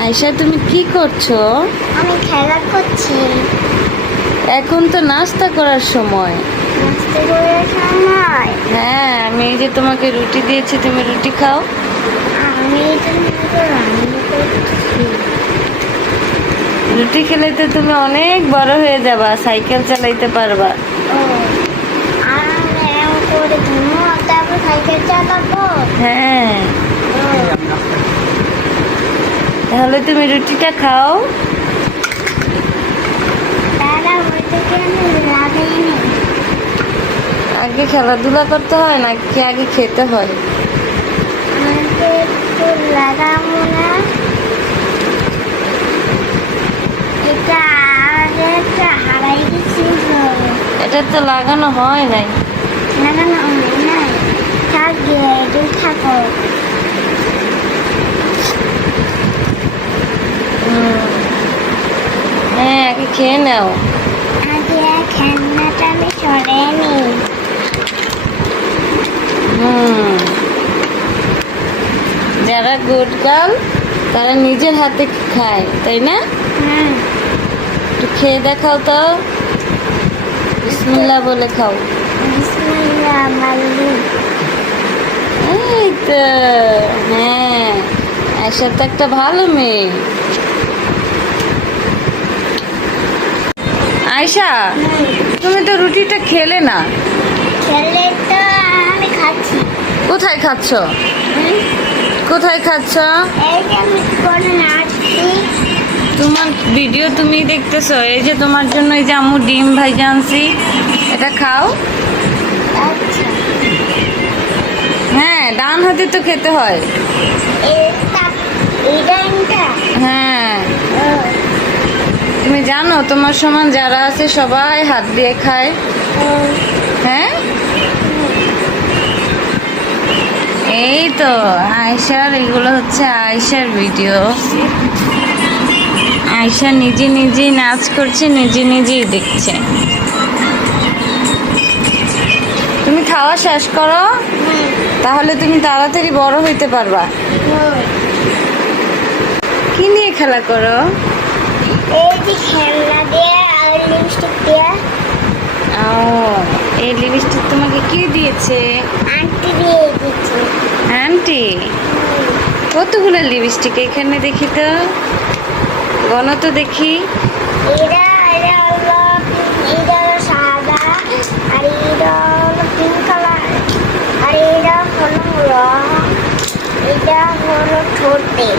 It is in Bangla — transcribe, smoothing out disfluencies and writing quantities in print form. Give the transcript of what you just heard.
আয়শা, তুমি কি করছো? আমি খেলা করছি। এখন তো নাস্তা করার সময়। নাস্তা করার সময়? হ্যাঁ, আমি এই যে তোমাকে রুটি দিয়েছি, তুমি রুটি খাও। আমি এটা রান্না করছি। রুটি খেলে তো তুমি অনেক বড় হয়ে যাবা, সাইকেল চালাইতে পারবা। ও, আর আমি এরকম করে ধুমো, তারপর সাইকেল চালাবো। হ্যাঁ, ও, তাহলে তুমি রুটিটা খাও। দাদা ওইটাকে আমি লাগাইনি। আগে খেলাধুলা করতে হয় নাকি আগে খেতে হয়? আমাকে একটু লাগাবো না। এটা আগে একটা হারাই গেছিল। এটা তো লাগানো হয় নাই। লাগানো হয় নাই। থাকবে, দুই থাকো। হ্যাঁ, আগে খেয়ে নাও। আগে খেলনাটা আমি সরিয়ে নিই। যারা গুড গার্ল তারা নিজের হাতে খায়, তাই না? হুম, একটু খেয়ে দেখাও তো, বিসমিল্লাহ বলে খাও। বিসমিল্লাহ মাল্লু। এই তো, হ্যাঁ, আয়শা তো একটা ভালো মেয়ে। আয়শা, তুমি তো রুটিটা খেলে না। খেলে তো আমি খাচ্ছি। কোথায় খাচ্ছ? হুম, কোথায় খাচ্ছ? এই যে আমি করে নাচছি। তোমার ভিডিও তুমি দেখতেছো, এই যে তোমার জন্য এই যে আম্মু ডিম ভাইজা আনছি, এটা খাও। আচ্ছা, হ্যাঁ, ডান হাতে তো খেতে হয়। এটা এটা। হ্যাঁ, ও, তুমি জানো তোমার সমান যারা আছে সবাই হাত দিয়ে খায়। ও, হ্যাঁ, এই তো আয়শার, এগুলো হচ্ছে আয়শার ভিডিও। আয়শা নিজে নিজেই নাচ করছে, নিজে নিজেই দেখছে। তুমি খাওয়া শেষ করো, হুম, তাহলে তুমি তাড়াতাড়ি বড় হইতে পারবা। ও। কি নিয়ে খেলা করো? এই যে খেলনা দিয়ে আর লিপস্টিক দিয়ে। ও, এই লিপস্টিক তোমাকে কে দিয়েছে? আন্টি দিয়ে দিচ্ছে। আন্টি? কতগুলো লিপস্টিক এখানে দেখি তো, গণ তো দেখি। এটা এটা হলো এটা হলো সাদা, আর এটা হলো পিঙ্ক কালার, আর এটা হলো রং, এটা হলো ঠোঁটে।